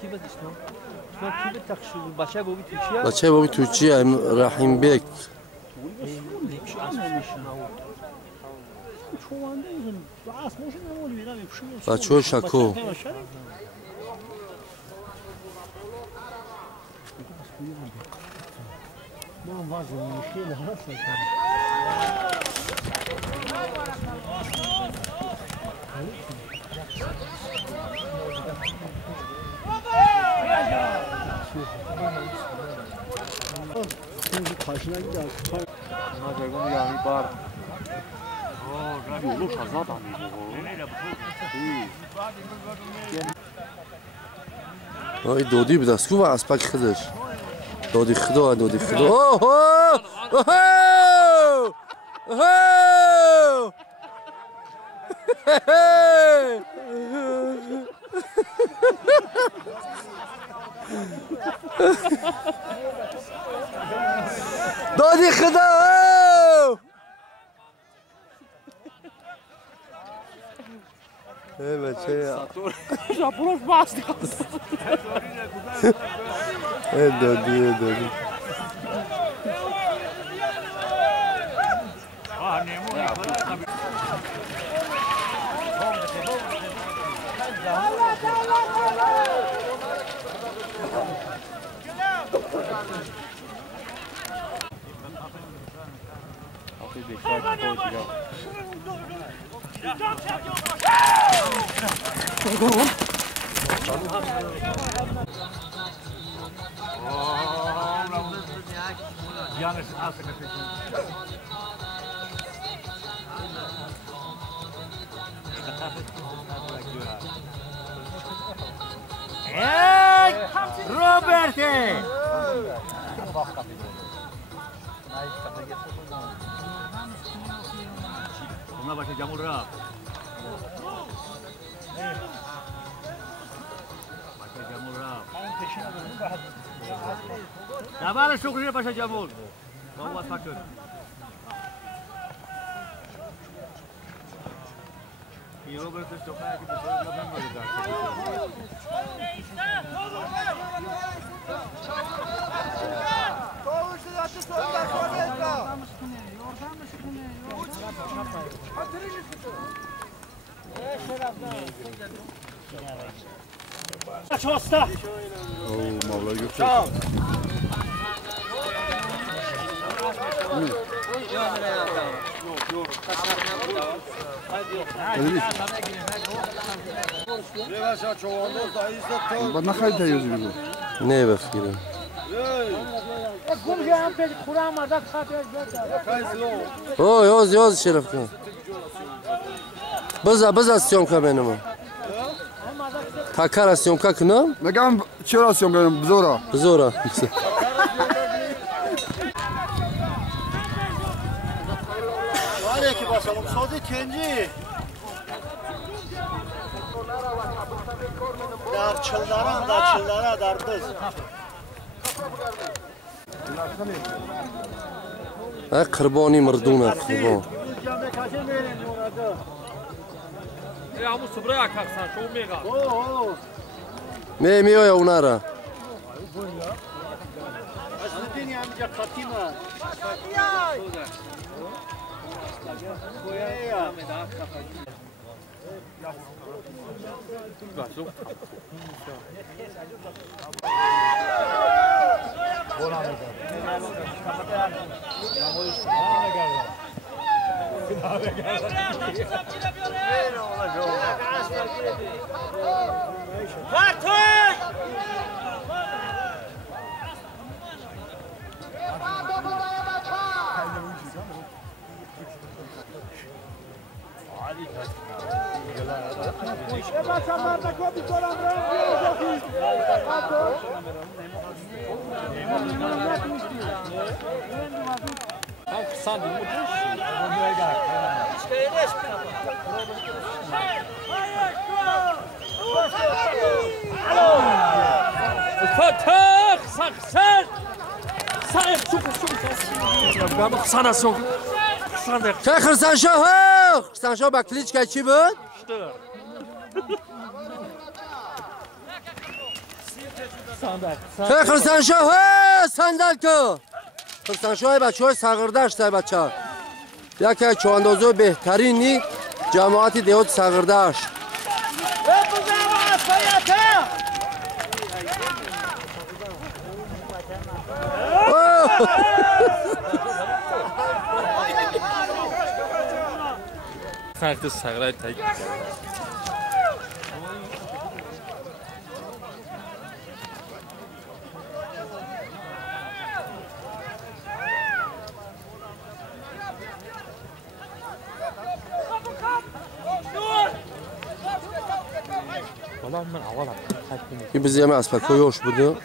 کی بود اسمم؟ اسمم کی بود تخشید؟ بچه بابی توچیه؟ بچه بابی توچیه رحیم بک. بچه های شکو. آی دودی بده سکو و اسپک خدش دودی خدا دودی خدا اوه اوه اوه دودی خدا ای بچه جابروش باستی ای دودی روبرته اونا باشه جمهور را باشه جمهور را دبار شکریه باشه جمهور بابا فکر یه روبرته شکریه که بسیار لبن مورد Çosta. Oo mavlar götür. Sağ ol. بعد نخواهید دیوزی بگو نه بخیره اوه یوز شرف کن بزا سیومکا بینم تاکار سیومکا کنم نگم چرا سیوم کنم بزورا Var ki basalım sözü kendi. Dar çıllara darbız. ها قربانی مردونه قربان ای همون صبره اکاکسان شو میگا میای اونا را Aslıdin amca Fatima. که خرسانشاه با کلیچ که چی بود؟ خرسان شو صندل تو خرسان شو بچه های سغردشت بچه ها یکی از چواندازهای بهترینی جماعت دیهات سغردشت Kanka sağray tay. Vallahi ben avalam. این بزیه همه اسپکای هاش بوده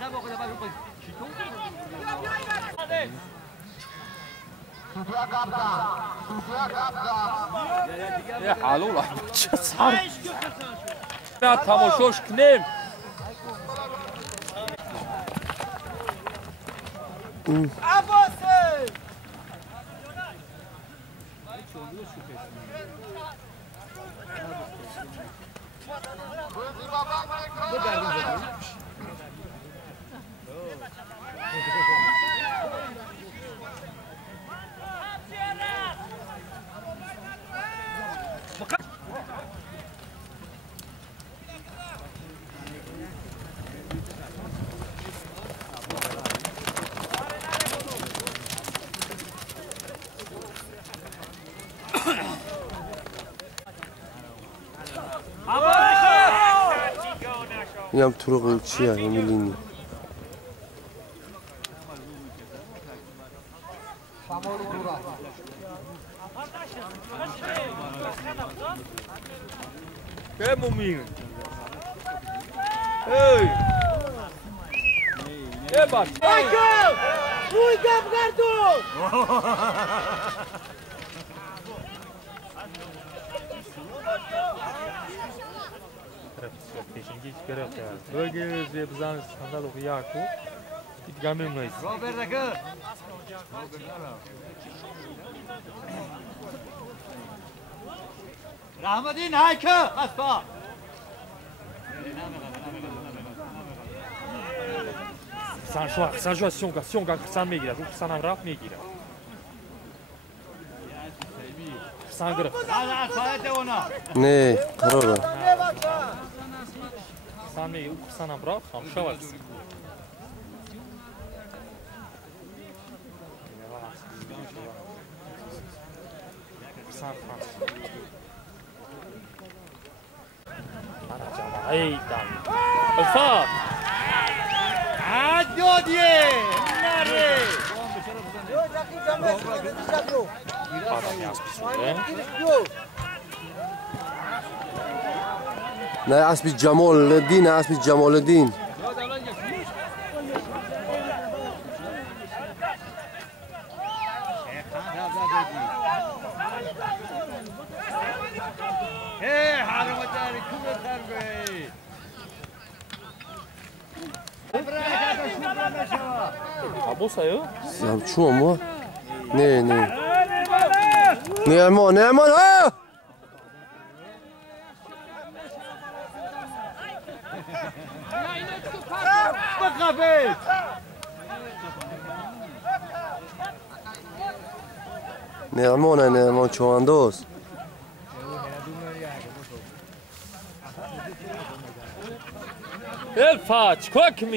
یه حالولا چه سر نه تماشاش کنیم این هم طرق چیه میلینی که مومین ای یه بار روی گپ گردو Peşingi hiç gerek yok. Böyle zebzan skandal okuyor ki hiç gelmemeyiz. Rahmetli Haykı aspa. Sen şu sionga sen mi girer? Sen amraf mı girer? Sen girer. نه قراره Sen mi? Sen amraf? Hamşa var. Sen fan. Ana cama. Ey dam. Alfa. Adodiye. Nare. Adam yazmış. نه اسب جمال الدین اسب جمال الدین Abusa ya? زمچو اما نه نه نه اما نه اما ها نعمانه نعمان چوانداز Elfa çıkak mı?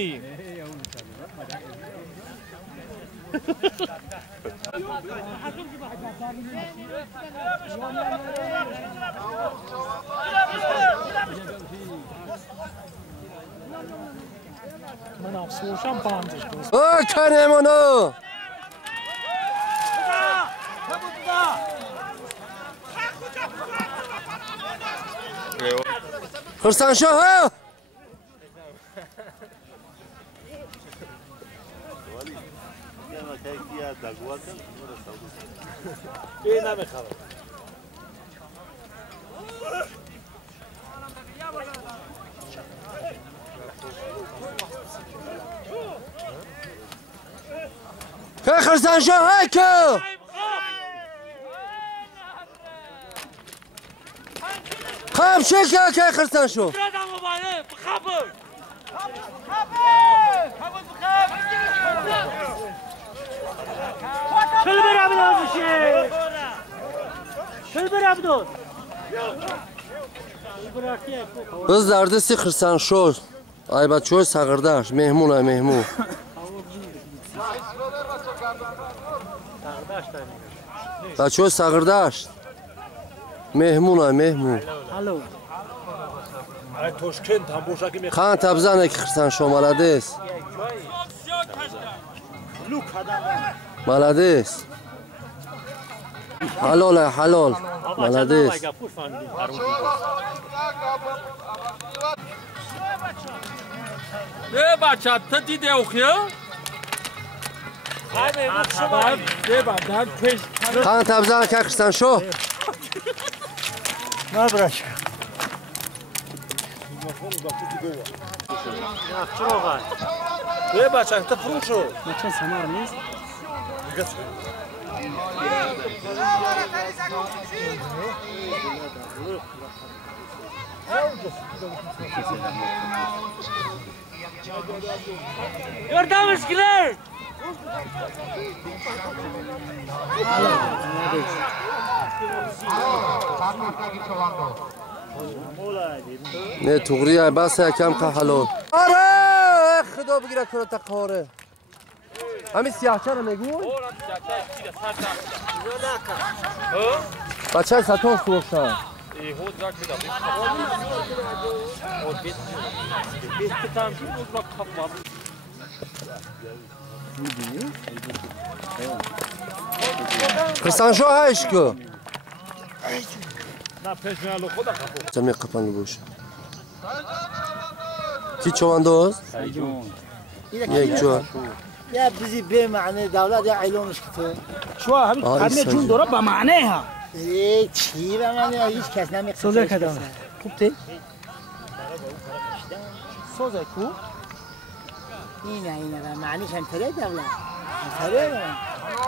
من افسوشم باندش دوست. آه نعمانه خرسان شاه که خرسان شاه که خب شکر که خرسان شو Buradan mübarek. Kapı. چل برابدور Biz derdisi kırsan şol. Ayba çoğu sağırdaş. Mehmun ay mehmun. Çoğu sağırdaş. Mehmun ay mehmun. Alo. Kan tabzane ki kırsan şol. Malades. Malades. Halol ay halol. Malades. Ne bachcha tati de okuyor? Ne bachcha peş. Kan tabzane ki kırsan şol. Ne bırak? Ne bachcha ta fruşo. Geçen samar mıyız? Gördün müşkiler? Ne tuğri ay bas kam ka halol. Ara خدا بگیره کرو تقاره. همین سیاه‌چه رو میگون؟ بچه ستون سوشن. Kırsan şu hayş ki. Cami kapandı bu iş. Ki çovandoz? یک جوان یا بزی به معنی دولت یا علومش کته شو همین همه جون داره با معنی ها چی به معنی هیچ کس نمیخواد سوزه کدام خوب تی سوزه کو اینه به معنیش انتره دولت انتره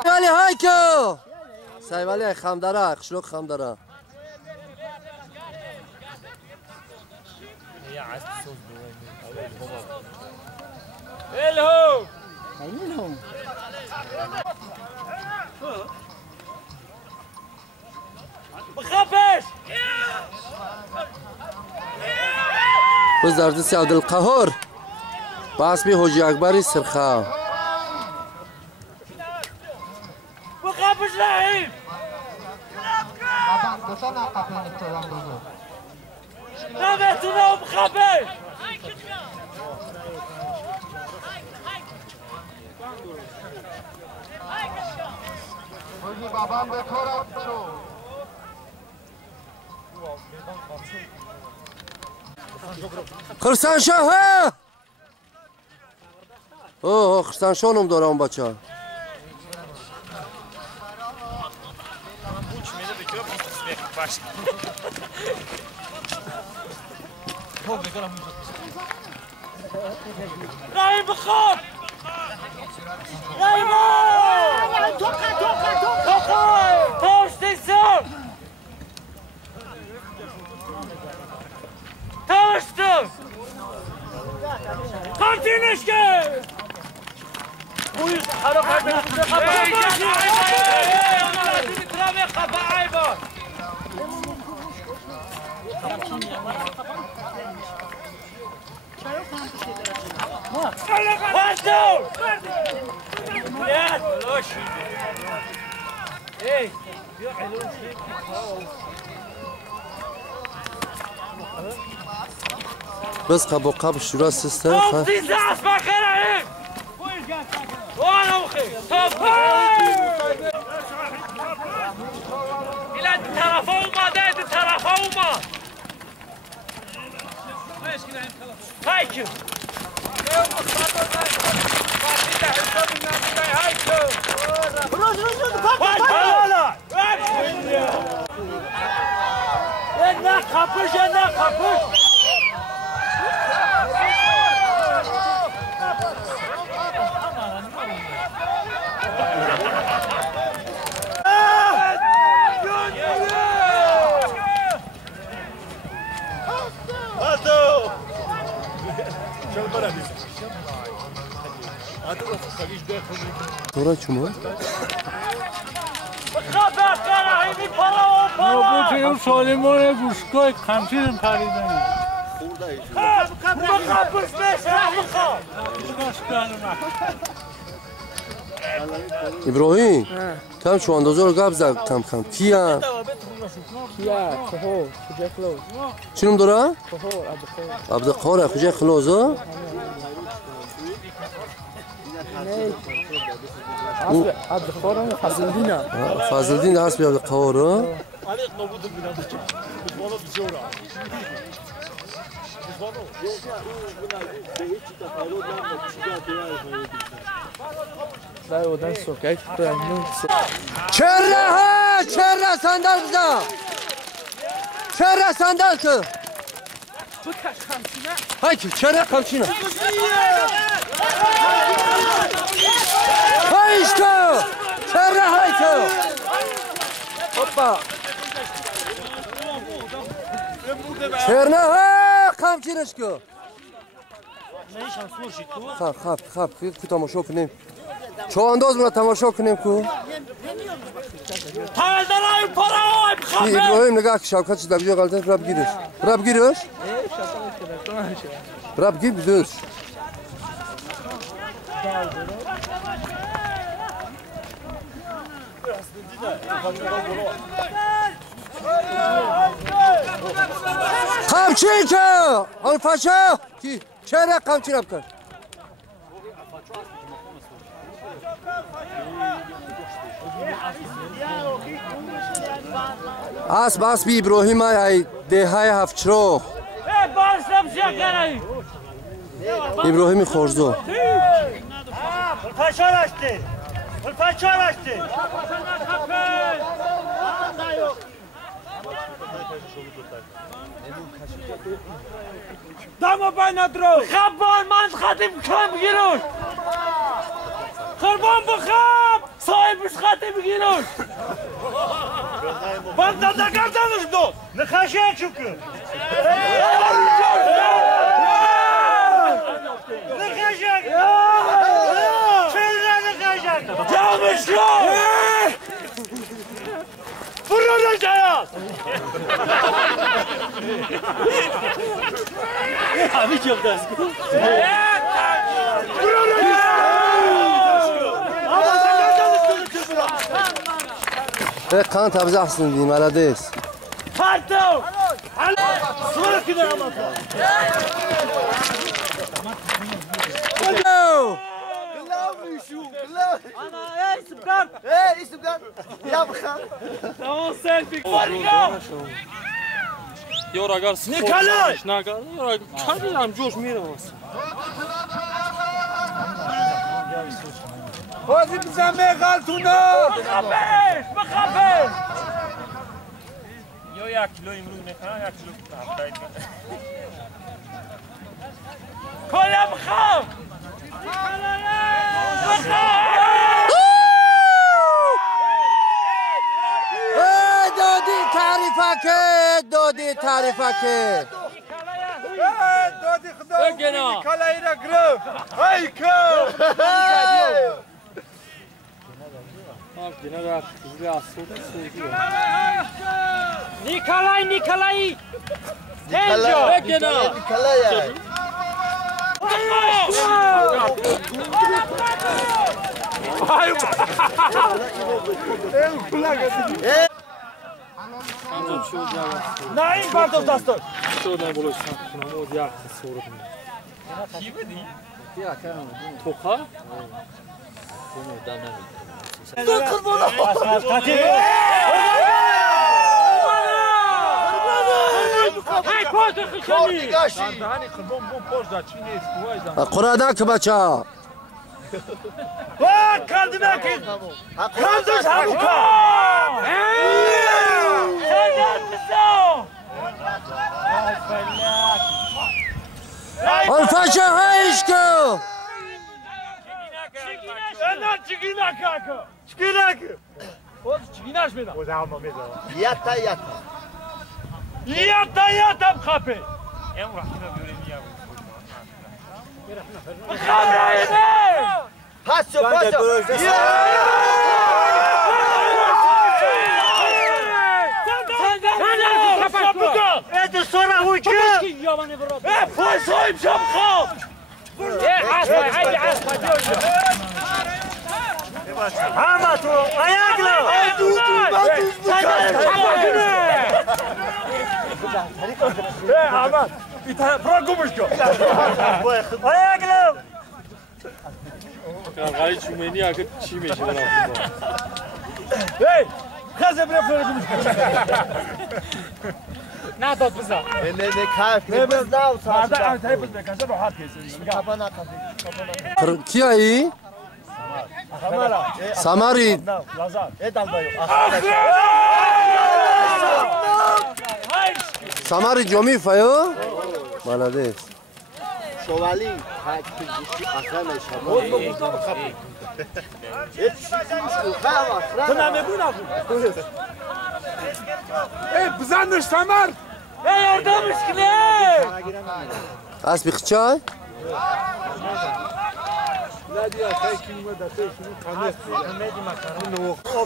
ولی های که سایوالی خم داره قشلوک خم داره الهو الهو بخافش وزارت عبدالقهار باس بی حاجی اکبری سرخا بخافش رحیم نمیتونه بخافش خرسان شاه اوه خرسان شانم دارم بچه رحیم بخواب رحیم توش دیسم توشتم کارتینش که بویش خراب کرده خبا بس قبو قبو شورا سیستم خب دیزه اسمه خیره وانا مخي الى الترفوما دايت الترفوما هايكو نه kapış ne kapış Sonra çumu. نابود اون سالمان گوشگاه کمچین پریدنی ابراهیم کم چو اندازه رو گپ زد کم کم کیا کهور کجا خلوز چنم داره؟ کهور عبدالقهار کجا خلوزه؟ عبدالقهار هم فضلدینه فضلدین هست بی عبدالقهار در اودن سوکای چرا ها چرا صندل بزن چرا صندل که های که چرا کمچینه هایش که چرا های که هپا چرا ها کمچینش که خب که تماشا کنیم چو انداز بنا تماشا کنیم که ابراهیم نگاه که شوکت شده بجای غلطه برا بگیرش برا بگیر بدوش قمچین که الفاشه کی چرا قمچین بکن بس بی ابراهیم ای دههای هفتچرو ابراهیم خورزو دامو بندرو خبان من خاتم کم گیروش قربان بخواب صاحبش خاتم گیروش بنده دگردنش دو نخشه چوکو نخشه چرا نخشه جامش رو برو نجایت همین چوک دست کن برو نجایت قان تبز احسن دي مالاديس فاتو صورة كده يا مطلع انا ايه سبقان ايه سبقان يا بخان تمام سيلفي یار اگر نیکالای نگرد یار کاری هم جوش میره واسه بازی بزنه غلطونا بخفش یا 1 کیلو امروز میخوام 1 کیلو هفته دیگه کلا بخف دادی تعریفکه دادی خدا نیکالای را گرفت ای که نیکالای تنجو بگنا نه این برداشت دستور شده بلوش کنم او دیار تصورت می‌کنم چی بدی؟ توخا؟ دو قربانا های پاس خشمی دهانی قربان بون پاس دا چی نیست قرادا که بچه واه کردنه که کردش همون کار سنت بسو الفاشه هایش که چگی نکاکا چگی نکا باز چگی نش میدم باز همه میدم یتا بخپه ام رحمه بیوری میام بخپه پاسو جوانی برات پای صاحب شب خواب عصبای عصبای همه تو ایاگلو احمد بیتا برا گمش کن ایاگلو قرقای چومینی اگه چی میشه برام هی خزه برا گمش کن نه داد بزن نه کاف نه بزن ساده انتهای بز بکنه راحت کسی کافا نکن کیایی؟ سماری سماری جمعی فایو؟ بلده شوالی اصلا نشما تو نمیگو نگو بزنش سمر یاردمش کنه اسبی خچای؟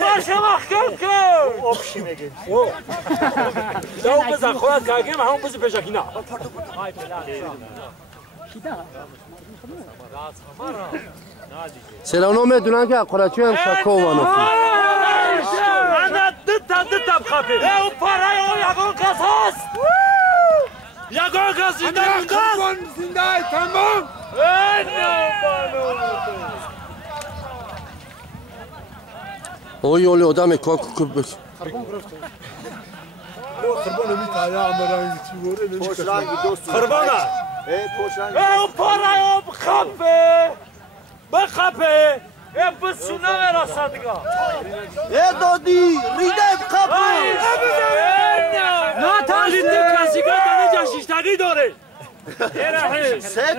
باشه محکم کن آبشی میگه داو بزن خودت کاگیم همون بزن پیشکینا سلام میدونن که قرچی هم شکو وانو انا دتا بخافی او پارای او یگان کس هست یگان کس زنده مونده زنده تمام اوی اولی آدم کاکو کب بک خربانه او پارای او بخافی بسونه میرسدگاه دادی ریده بخواه نه تالیده کسیگاه دانه جشیشتگی داره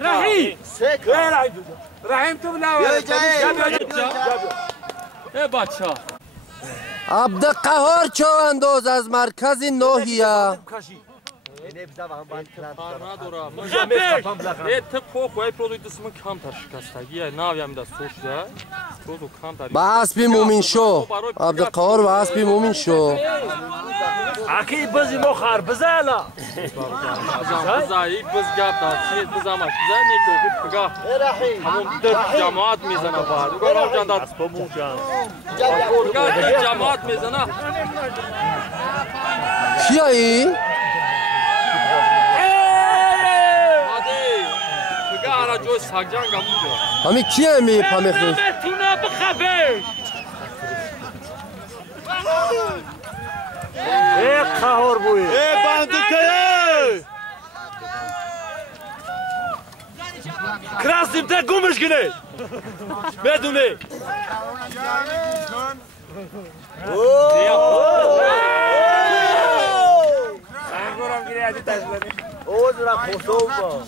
رحیم رحیم تو بلاوه ای بچه عبدالقهار چو انداز از مرکز نوحیه به اسبی مومین شو عبدالقهار به اسبی مومین شو اکی بزی مخار بزالا بزایی بزگاب داد سید بزامش بزنی که خوب بگاه همون در جماعت میزنه بار بگاه جان داد بمون جان در جماعت میزنه کیایی؟ بگاه جوی ساگجان گمونجا همی کیه می پامیخنی؟ نمیتونه بخبه ای قهار بوی ای بندکه کراسیم تا گمش کنه بدونه سنگورم گیری ادی تشبنی اوز را خوصو با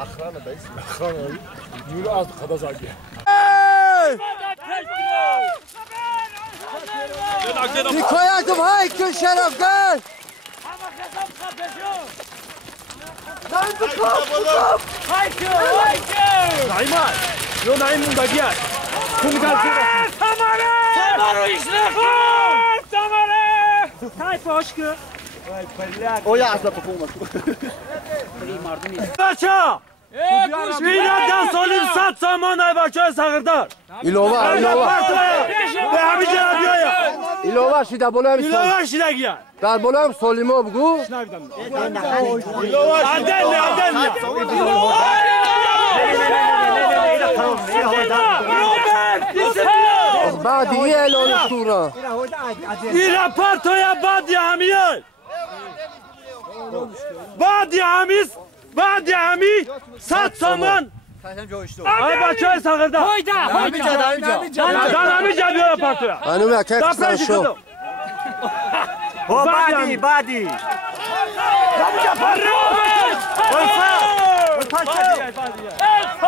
اخرانه بیسی خانه یورو از خدا زاگیه حکایتم های کن شرفگان نعیمان یو نعیم موندگیه تماره ایش نخون تماره تای پاشکه او یا اصلا پفومه بچه اینا 10 سالیم 100 سامان های بچه های سغردار ایلوه به همین جا بیایم ایلوه شیده بولا هم ایلوه شیدگیه در بولا هم سالیما بگو بعد یه اعلان شورا این رپارت های بعد همیه بعد همی 100 سامان ای بچه های سغردار همیجا بیا رپارت های انو یکی کسان شو بعدی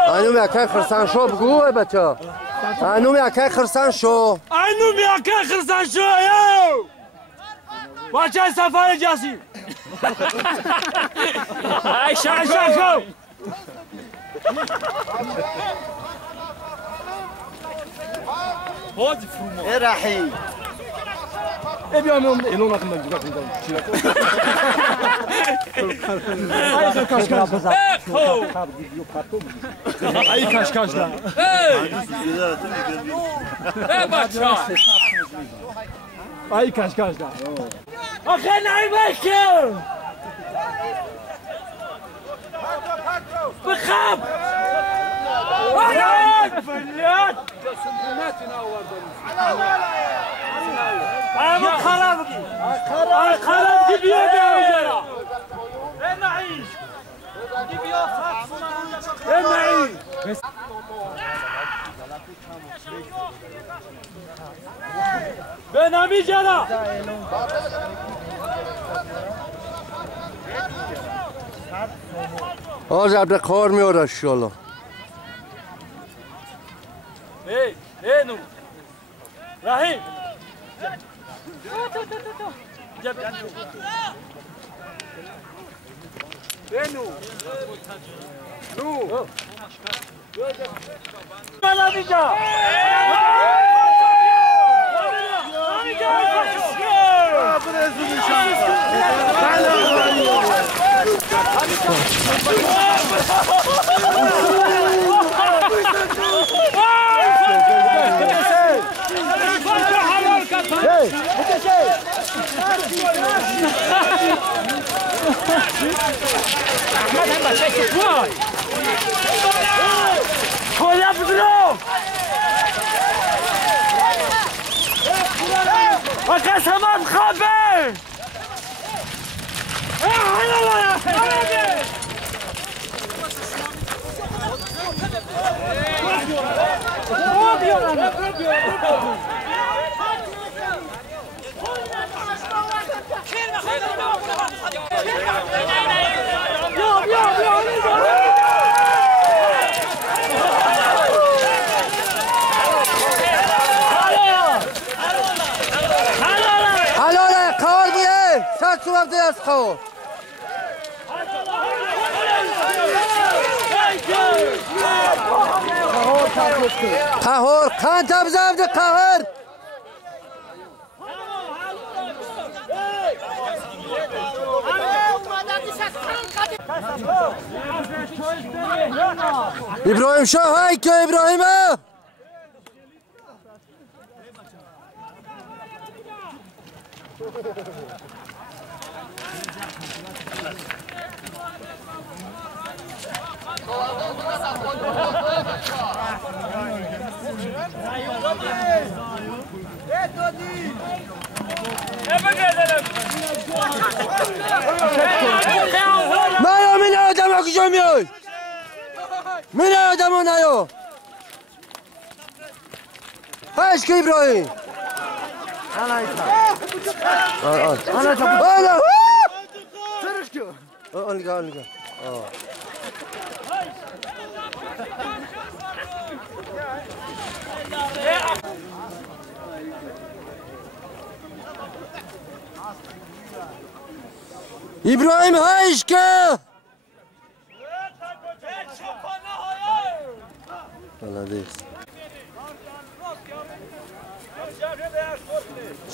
انو یکی خرسان شو بگو ای بچه انو یکی خرسان شو یو بچه های سفر جاسی ای شو رحیم بیام اینو نکنم دیگه کنم. ای کاشکاش. ای کاشکاش. ای بچه. ای کاشکاش. آخه نمی‌باشم. بخاب. فلات. أنا خرابكي بيا بيا نعيش نعيش بنامي جرا آج عبد کار میاره ان شاء الله. ايه نو رحيم نو نو مالا دیجا خویا بدرو قسمت خبر حلاله قوار بیه شد سواب دیست قوار قهور قند تبزم ده قهر ابراهیم شاه های که ابراهیمه مایا من آدم ها کجا میای من آدم ها نیا هاش که ابراهیم ابراهیم هایش که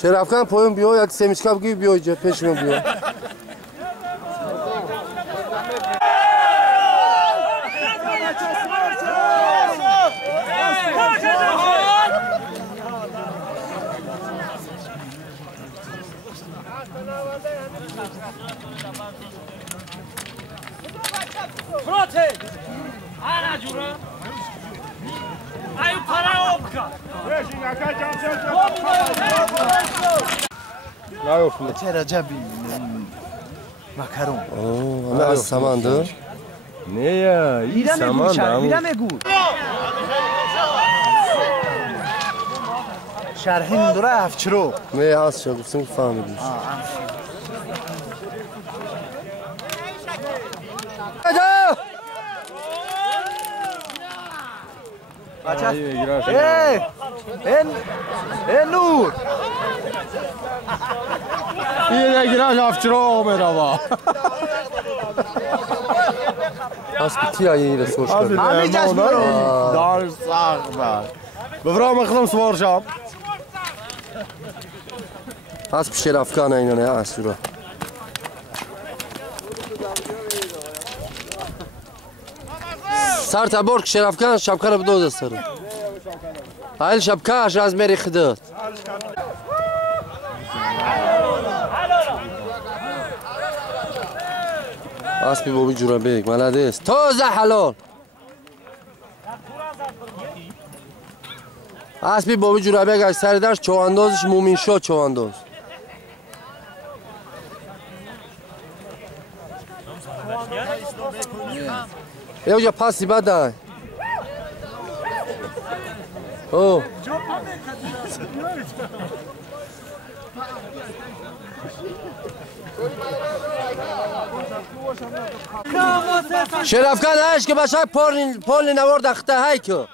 شرفکن پایون بیای یک سمیشکا بگی بیای جا پیشمون بیای Prote! Ana jura! Ai para opka! چرا جبی مکرون نه از سمنده نه این سمنده میرم اگو شرحین دوره افچرو نه از شد گفتم فهمیدیش نور این گیراش افچرا میروا از کتی آیی رسوش کرد همی جشن برو دار ساخت بفرام اخدم سوار شام اسب شرافکان اینا نه اسورا سر تبرک شرافکان شبکه رو بدوز سر هایل شبکهش از میری خدات اسبی بابی جورابیک ملدیست تازه حلال اسبی بابی جورابیک از سر درش چواندازش مومین شد چوانداز یه پاسی بده اوه شرافکان هایش که بشه پول نورد اخته های که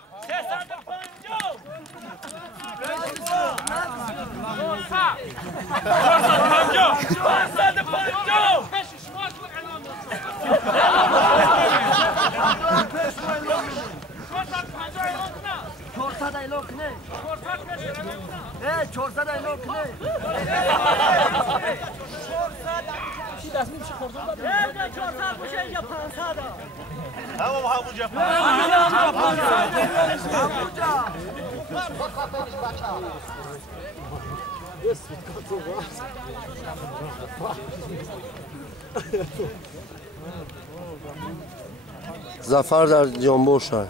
زفر در جنبو شد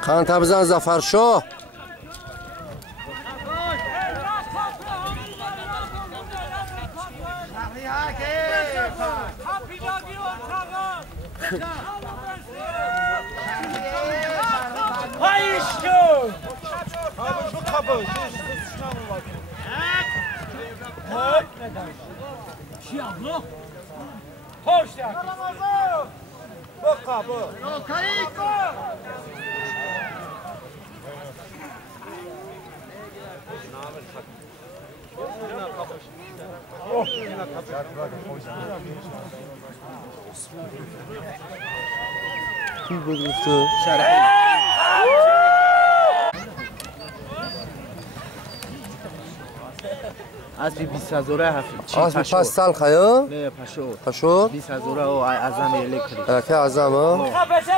خان تبزن زفر شو اسبی 20000 هفت اسبی پس سال خیا نه پشو پشو 20000 او اعظم الکتریک که اعظم ها بچه